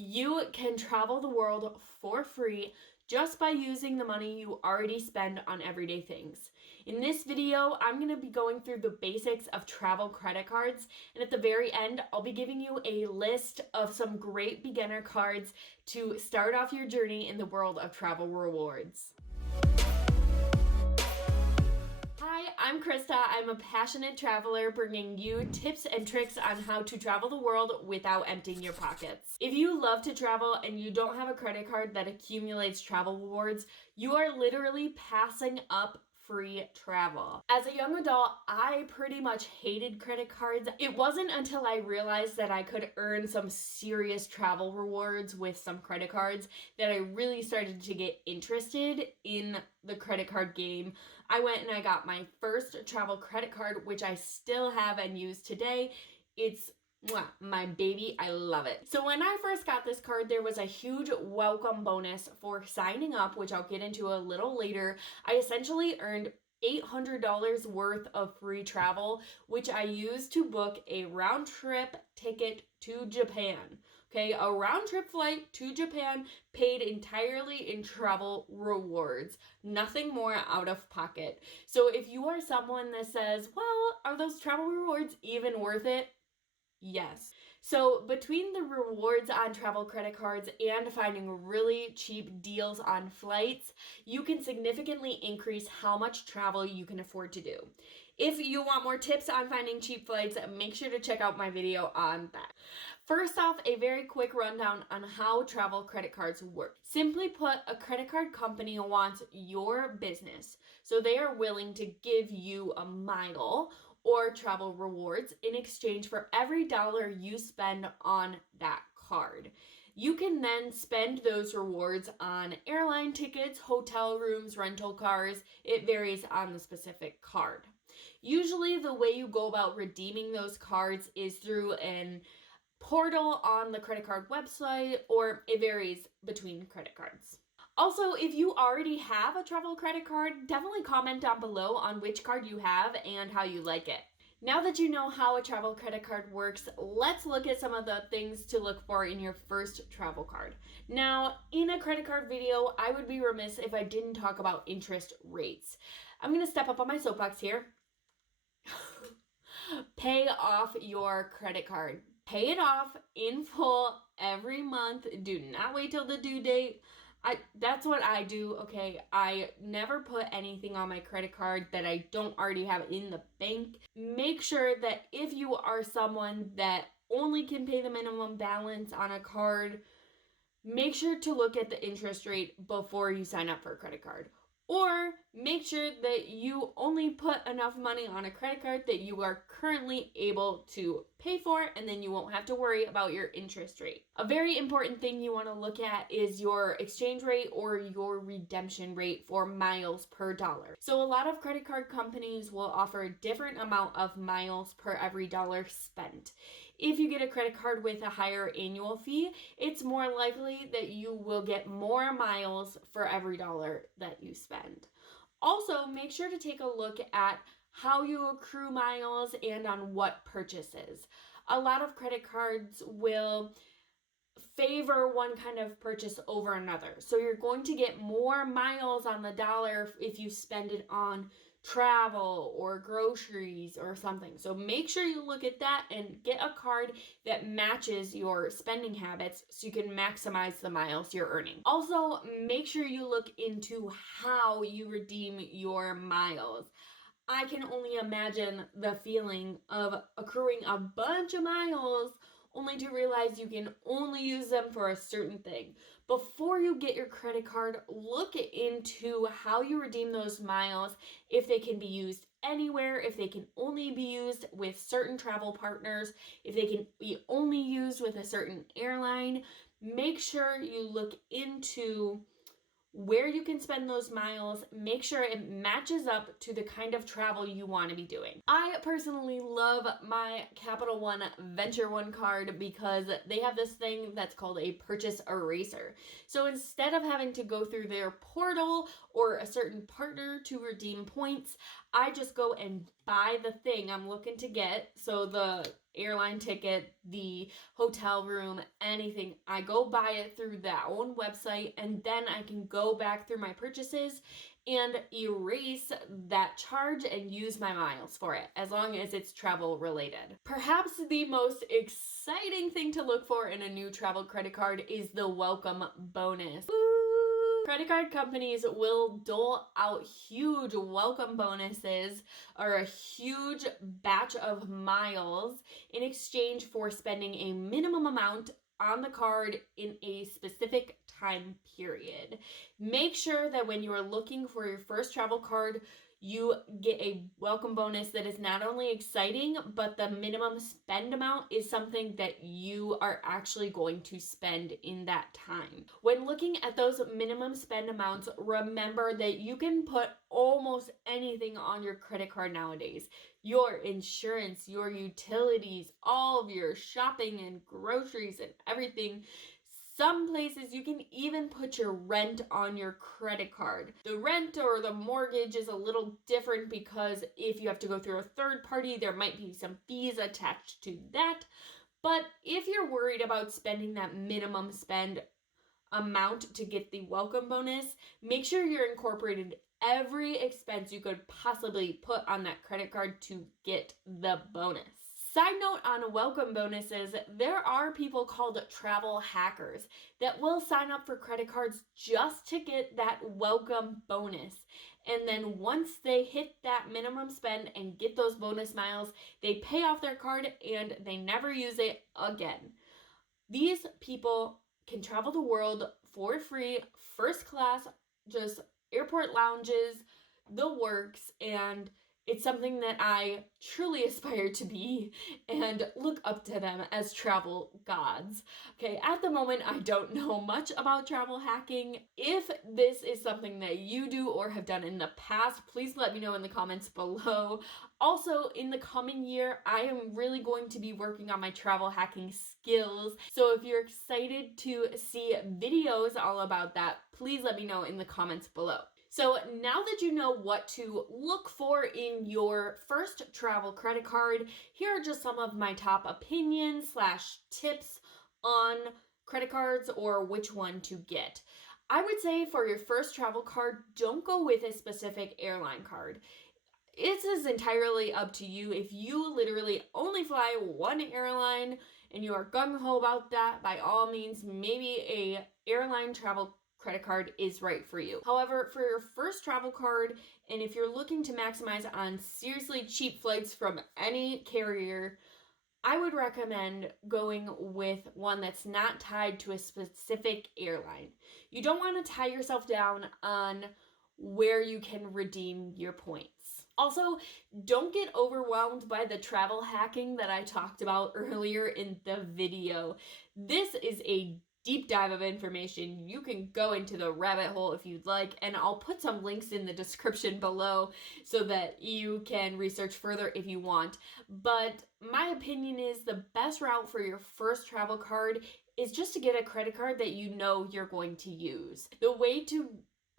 You can travel the world for free just by using the money you already spend on everyday things. In this video, I'm going to be going through the basics of travel credit cards, and at the very end, I'll be giving you a list of some great beginner cards to start off your journey in the world of travel rewards. Hi, I'm Krista. I'm a passionate traveler bringing you tips and tricks on how to travel the world without emptying your pockets. If you love to travel and you don't have a credit card that accumulates travel rewards, you are literally passing up free travel. As a young adult, I pretty much hated credit cards. It wasn't until I realized that I could earn some serious travel rewards with some credit cards that I really started to get interested in the credit card game. I went and I got my first travel credit card, which I still have and use today. It's my baby. I love it. So when I first got this card, there was a huge welcome bonus for signing up, which I'll get into a little later. I essentially earned $800 worth of free travel, which I used to book a round trip ticket to Japan. Okay, a round trip flight to Japan paid entirely in travel rewards, nothing more out of pocket. So if you are someone that says, well, are those travel rewards even worth it? Yes. So between the rewards on travel credit cards and finding really cheap deals on flights, you can significantly increase how much travel you can afford to do. If you want more tips on finding cheap flights, make sure to check out my video on that. First off, a very quick rundown on how travel credit cards work. Simply put, a credit card company wants your business, so they are willing to give you a mile or travel rewards in exchange for every dollar you spend on that card. You can then spend those rewards on airline tickets, hotel rooms, rental cars. It varies on the specific card. Usually the way you go about redeeming those cards is through an portal on the credit card website, or it varies between credit cards. Also, if you already have a travel credit card, definitely comment down below on which card you have and how you like it. Now that you know how a travel credit card works, let's look at some of the things to look for in your first travel card. Now, in a credit card video, I would be remiss if I didn't talk about interest rates. I'm going to step up on my soapbox here. Pay off your credit card. Pay it off in full every month. Do not wait till the due date. That's what I do, okay? I never put anything on my credit card that I don't already have in the bank. Make sure that if you are someone that only can pay the minimum balance on a card, make sure to look at the interest rate before you sign up for a credit card. Or make sure that you only put enough money on a credit card that you are currently able to pay for, and then you won't have to worry about your interest rate. A very important thing you want to look at is your exchange rate or your redemption rate for miles per dollar. So a lot of credit card companies will offer a different amount of miles per every dollar spent. If you get a credit card with a higher annual fee, it's more likely that you will get more miles for every dollar that you spend. Also, make sure to take a look at how you accrue miles and on what purchases. A lot of credit cards will favor one kind of purchase over another. So you're going to get more miles on the dollar if you spend it on travel or groceries or something. So make sure you look at that and get a card that matches your spending habits so you can maximize the miles you're earning. Also, make sure you look into how you redeem your miles. I can only imagine the feeling of accruing a bunch of miles only to realize you can only use them for a certain thing. Before you get your credit card, look into how you redeem those miles, if they can be used anywhere, if they can only be used with certain travel partners, if they can be only used with a certain airline. Make sure you look into where you can spend those miles. Make sure it matches up to the kind of travel you want to be doing. I personally love my Capital One Venture One card because they have this thing that's called a purchase eraser. So instead of having to go through their portal or a certain partner to redeem points, I just go and buy the thing I'm looking to get. So the airline ticket, the hotel room, anything, I go buy it through that own website, and then I can go back through my purchases and erase that charge and use my miles for it, as long as it's travel related. Perhaps the most exciting thing to look for in a new travel credit card is the welcome bonus. Woo! Credit card companies will dole out huge welcome bonuses or a huge batch of miles in exchange for spending a minimum amount on the card in a specific time period. Make sure that when you are looking for your first travel card, you get a welcome bonus that is not only exciting, but the minimum spend amount is something that you are actually going to spend in that time. When looking at those minimum spend amounts, remember that you can put almost anything on your credit card nowadays. Your insurance, your utilities, all of your shopping and groceries and everything. Some places you can even put your rent on your credit card. The rent or the mortgage is a little different because if you have to go through a third party, there might be some fees attached to that. But if you're worried about spending that minimum spend amount to get the welcome bonus, make sure you're incorporated every expense you could possibly put on that credit card to get the bonus. Side note on welcome bonuses, there are people called travel hackers that will sign up for credit cards just to get that welcome bonus. And then once they hit that minimum spend and get those bonus miles, they pay off their card and they never use it again. These people can travel the world for free, first class, just airport lounges, the works, and it's something that I truly aspire to be and look up to them as travel gods. Okay, at the moment, I don't know much about travel hacking. If this is something that you do or have done in the past, please let me know in the comments below. Also, in the coming year, I am really going to be working on my travel hacking skills. So if you're excited to see videos all about that, please let me know in the comments below. So now that you know what to look for in your first travel credit card, here are just some of my top opinions / tips on credit cards or which one to get. I would say for your first travel card, don't go with a specific airline card. It is entirely up to you. If you literally only fly one airline and you are gung-ho about that, by all means, maybe a airline travel credit card is right for you. However, for your first travel card, and if you're looking to maximize on seriously cheap flights from any carrier, I would recommend going with one that's not tied to a specific airline. You don't want to tie yourself down on where you can redeem your points. Also, don't get overwhelmed by the travel hacking that I talked about earlier in the video. This is a deep dive of information. You can go into the rabbit hole if you'd like, and I'll put some links in the description below so that you can research further if you want. But my opinion is the best route for your first travel card is just to get a credit card that you know you're going to use. The way to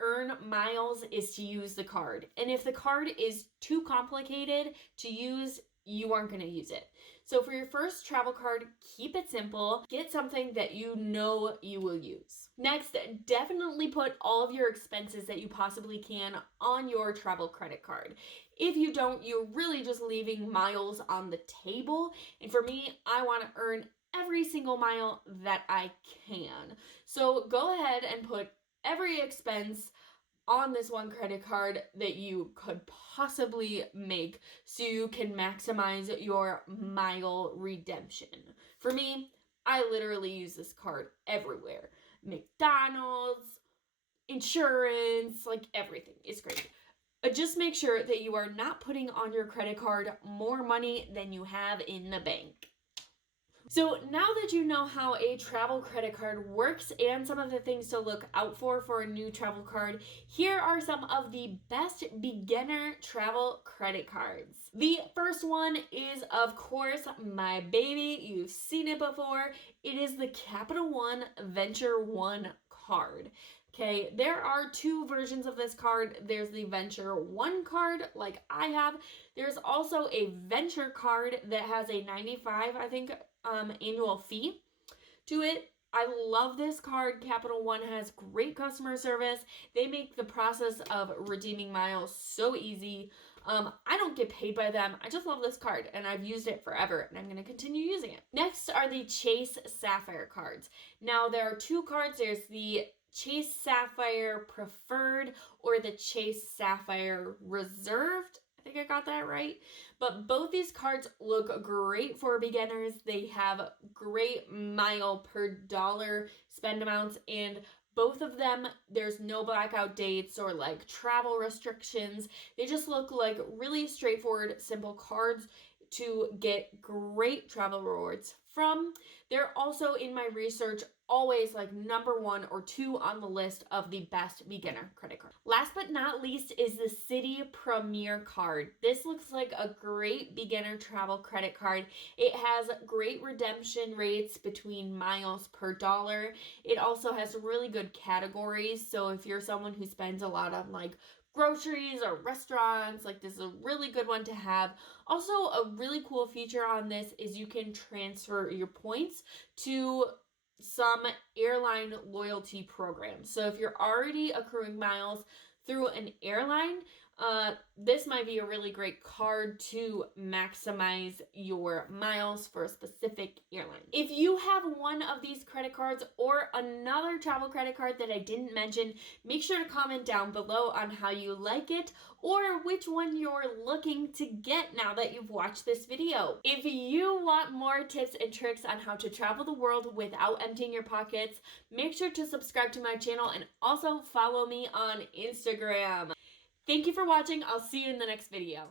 earn miles is to use the card. And if the card is too complicated to use, you aren't going to use it. So for your first travel card, keep it simple. Get something that you know you will use. Next, definitely put all of your expenses that you possibly can on your travel credit card. If you don't, you're really just leaving miles on the table. And for me, I want to earn every single mile that I can. So go ahead and put every expense on this one credit card that you could possibly make so you can maximize your mile redemption. For me, I literally use this card everywhere. McDonald's, insurance, like everything. It's great. Just make sure that you are not putting on your credit card more money than you have in the bank. So now that you know how a travel credit card works and some of the things to look out for a new travel card, here are some of the best beginner travel credit cards. The first one is, of course, my baby. You've seen it before. It is the Capital One Venture One card. Okay, there are two versions of this card. There's the Venture 1 card, like I have. There's also a Venture card that has a $95, I think, annual fee to it. I love this card. Capital One has great customer service. They make the process of redeeming miles so easy. I don't get paid by them. I just love this card, and I've used it forever, and I'm going to continue using it. Next are the Chase Sapphire cards. Now, there are two cards. There's the Chase Sapphire Preferred or the Chase Sapphire Reserved. I think I got that right. But both these cards look great for beginners. They have great mile per dollar spend amounts, and both of them, there's no blackout dates or like travel restrictions. They just look like really straightforward, simple cards to get great travel rewards from. They're also, in my research, always like number 1 or 2 on the list of the best beginner credit card. Last but not least is the Citi Premier card. This looks like a great beginner travel credit card. It has great redemption rates between miles per dollar. It also has really good categories. So if you're someone who spends a lot on like groceries or restaurants, like this is a really good one to have. Also, a really cool feature on this is you can transfer your points to some airline loyalty programs. So if you're already accruing miles through an airline, this might be a really great card to maximize your miles for a specific airline. If you have one of these credit cards or another travel credit card that I didn't mention, make sure to comment down below on how you like it or which one you're looking to get now that you've watched this video. If you want more tips and tricks on how to travel the world without emptying your pockets, make sure to subscribe to my channel and also follow me on Instagram. Thank you for watching. I'll see you in the next video.